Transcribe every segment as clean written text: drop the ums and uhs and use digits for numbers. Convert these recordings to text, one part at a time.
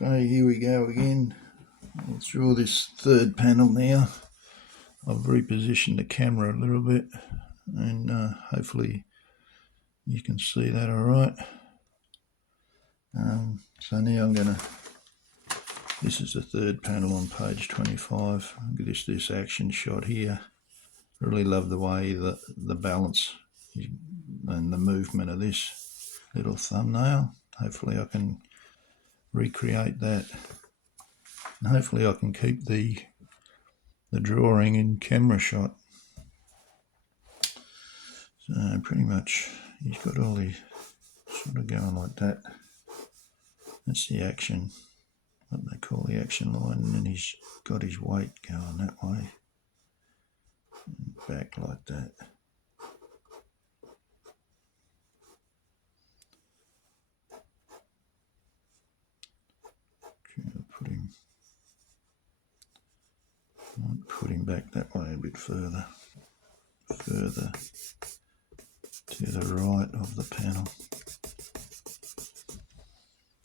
Okay, here we go again. We'll draw this third panel now. I've repositioned the camera a little bit and hopefully you can see that all right. So now I'm going to, this is the third panel on page 25. This action shot here. Really love the way that the balance and the movement of this little thumbnail. Hopefully I can recreate that. And hopefully I can keep the drawing in camera shot. So pretty much he's got all these sort of going like that. That's the action, what they call the action line, and then he's got his weight going that way and back like that. Trying to put him back that way a bit further to the right of the panel.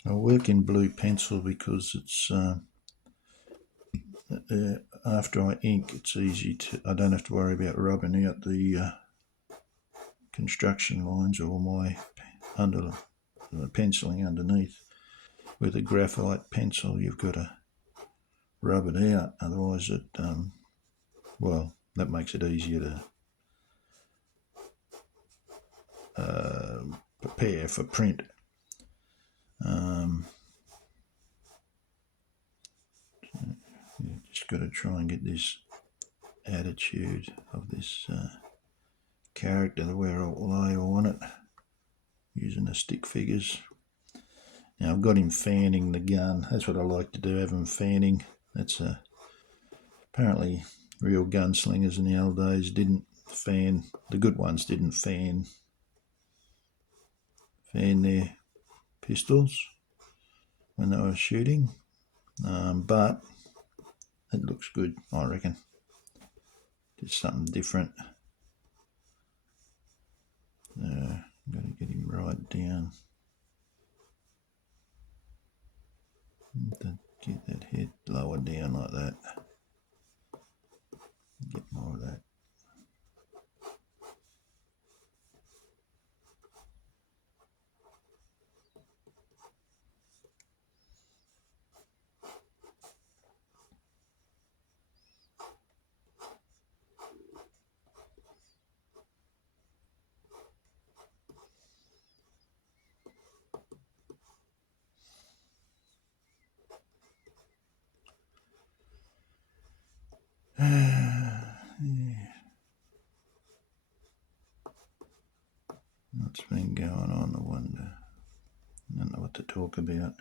I work in blue pencil because it's after I ink, it's easy to, I don't have to worry about rubbing out the construction lines or my penciling underneath. With a graphite pencil, you've got to rub it out, otherwise it well, that makes it easier to prepare for print. Just got to try and get this attitude of this character where I'll lay on it using the stick figures. Now I've got him fanning the gun. That's what I like to do, have him fanning. That's apparently real gunslingers in the old days didn't fan, the good ones didn't fan their pistols when they were shooting, but it looks good, I reckon. Just something different. I'm going to get him right down. Get that head lower down like that. Get more of that. What's been going on, I wonder. I don't know what to talk about.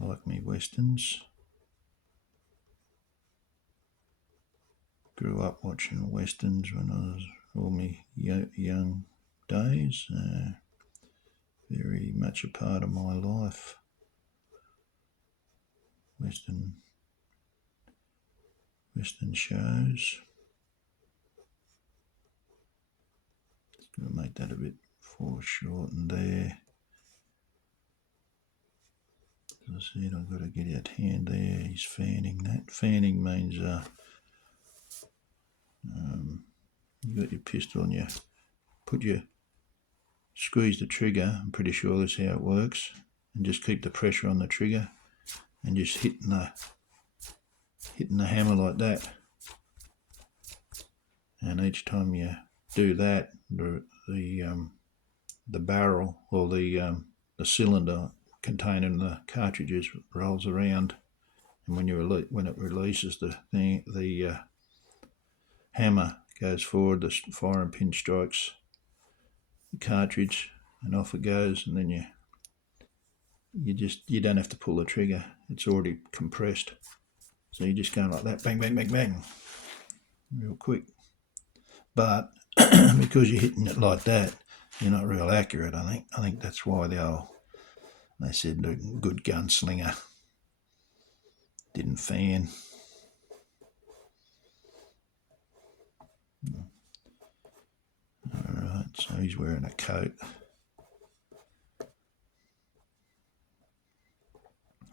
Like me westerns. Grew up watching westerns when I was all my young days. Very much a part of my life. Western shows. Just going to make that a bit foreshortened there. As I said, I've got to get that hand there. He's fanning that. Fanning means you got your pistol and you squeeze the trigger. I'm pretty sure that's how it works. And just keep the pressure on the trigger and just hitting the hammer like that. And each time you do that, the barrel or the cylinder containing the cartridges rolls around, and when it releases the hammer goes forward, the firing pin strikes the cartridge and off it goes, and then you don't have to pull the trigger, it's already compressed, so you just go like that, bang bang bang bang, real quick. But because you're hitting it like that, you're not real accurate. I think that's why they said the good gunslinger didn't fan. So he's wearing a coat.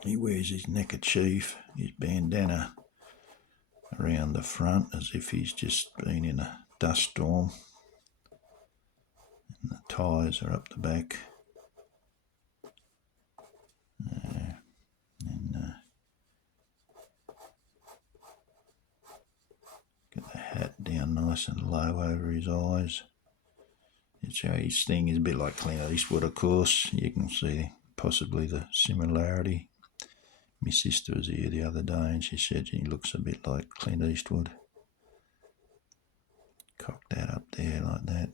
He wears his neckerchief, his bandana around the front as if he's just been in a dust storm. And the tyres are up the back. Got the hat down nice and low over his eyes. His thing is a bit like Clint Eastwood, of course. You can see possibly the similarity. My sister was here the other day and she said he looks a bit like Clint Eastwood. Cock that up there like that.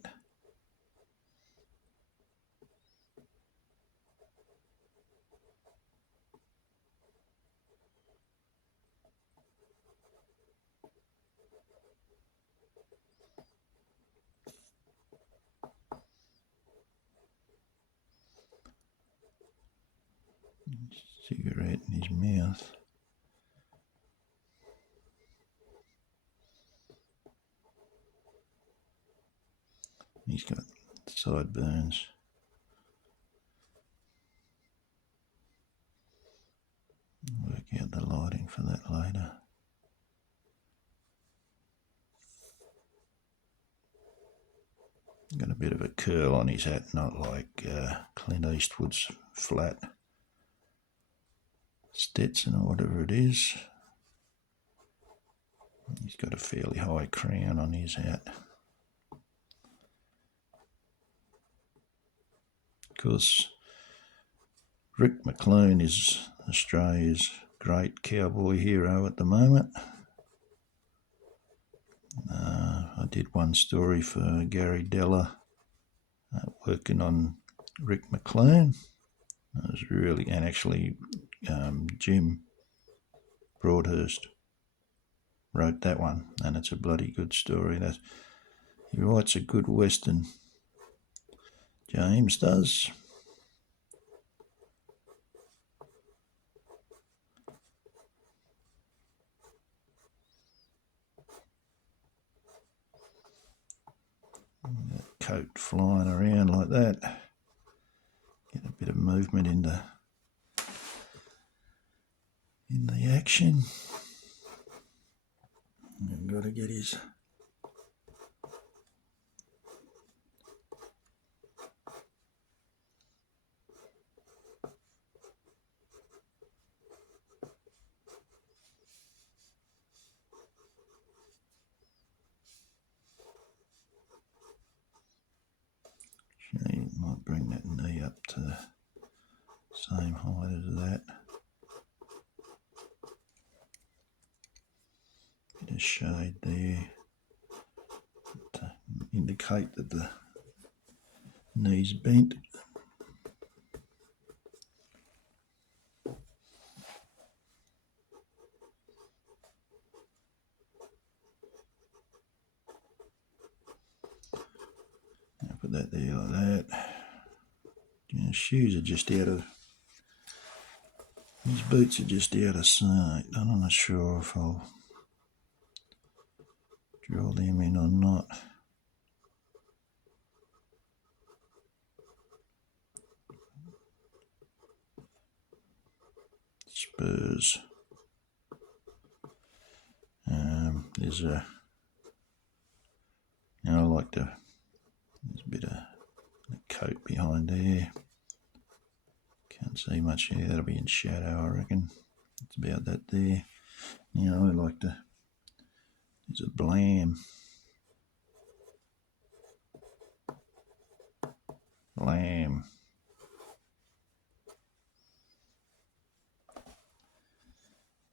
Cigarette in his mouth. He's got sideburns. Work out the lighting for that later. Got a bit of a curl on his hat, not like Clint Eastwood's flat Stetson or whatever it is. He's got a fairly high crown on his hat. Of course, Rick McClune is Australia's great cowboy hero at the moment. I did one story for Gary Della working on Rick McClune. It was really, and actually Jim Broadhurst wrote that one, and it's a bloody good story. He writes a good western, James does. That coat flying around like that. Get a bit of movement in the action. I've got to get his might bring that knee up to the same height as that. Bit of shade there to indicate that the knee's bent. I'll put that there like that. His shoes are just out of, his boots are just out of sight. I'm not sure if I'll draw them in or not. Spurs. There's a, I like to, there's a bit of the coat behind there. Can't see much here, that'll be in shadow I reckon. It's about that there. I like to, there's a blam. Lamb.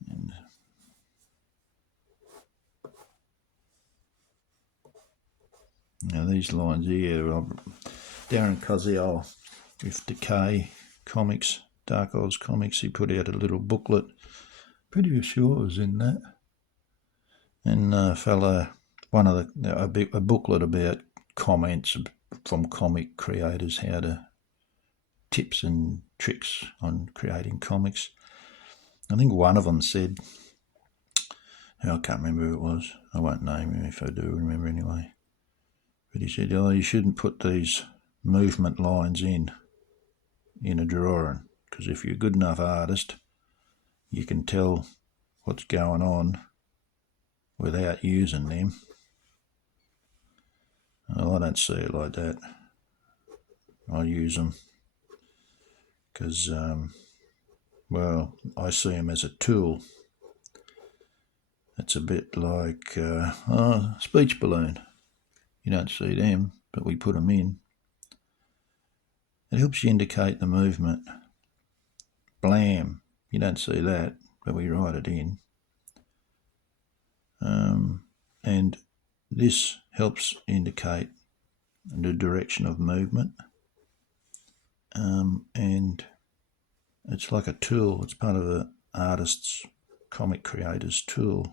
And now these lines here, Darren Koziel with Decay Comics, Dark Oz Comics, he put out a little booklet. Pretty sure it was in that. And a booklet about comments from comic creators, how to tips and tricks on creating comics. I think one of them said, I can't remember who it was. I won't name him if I do remember anyway. But he said, oh, you shouldn't put these movement lines in a drawing, because if you're a good enough artist, you can tell what's going on without using them. Well, I don't see it like that. I use them because, well, I see them as a tool. It's a bit like speech balloon. You don't see them, but we put them in. It helps you indicate the movement. Blam. You don't see that, but we write it in. And this helps indicate the direction of movement. And it's like a tool. It's part of an artist's, comic creator's tools,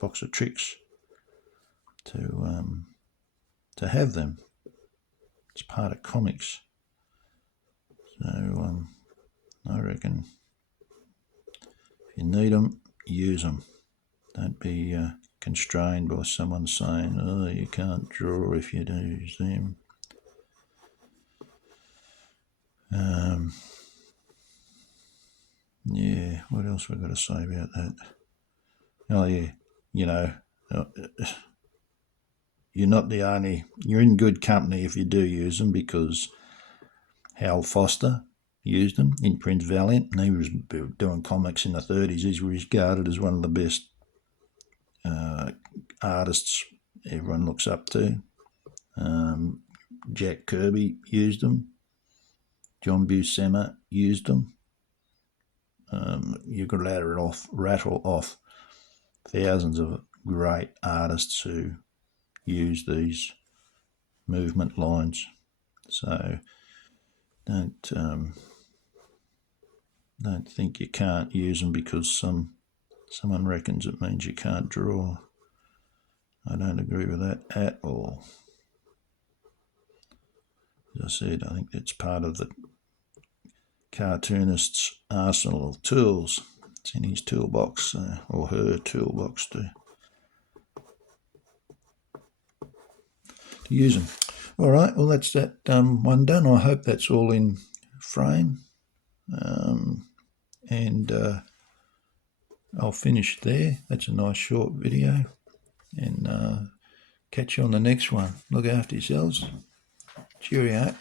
box of tricks to have them. It's part of comics. So I reckon if you need them, use them. Don't be constrained by someone saying, oh, you can't draw if you use them. Yeah, what else have I got to say about that? Oh, yeah, you're not the only, you're in good company if you do use them, because Hal Foster used them in Prince Valiant, and he was doing comics in the 30s. He's regarded as one of the best artists everyone looks up to. Jack Kirby used them. John Buscema used them. You could rattle off thousands of great artists who use these movement lines. So don't think you can't use them because someone reckons it means you can't draw. I don't agree with that at all. As I said, I think that's part of the cartoonist's arsenal of tools. It's in his toolbox, or her toolbox, to use them. All right, well, that's that one done. I hope that's all in frame. And I'll finish there. That's a nice short video. And catch you on the next one. Look after yourselves. Cheerio.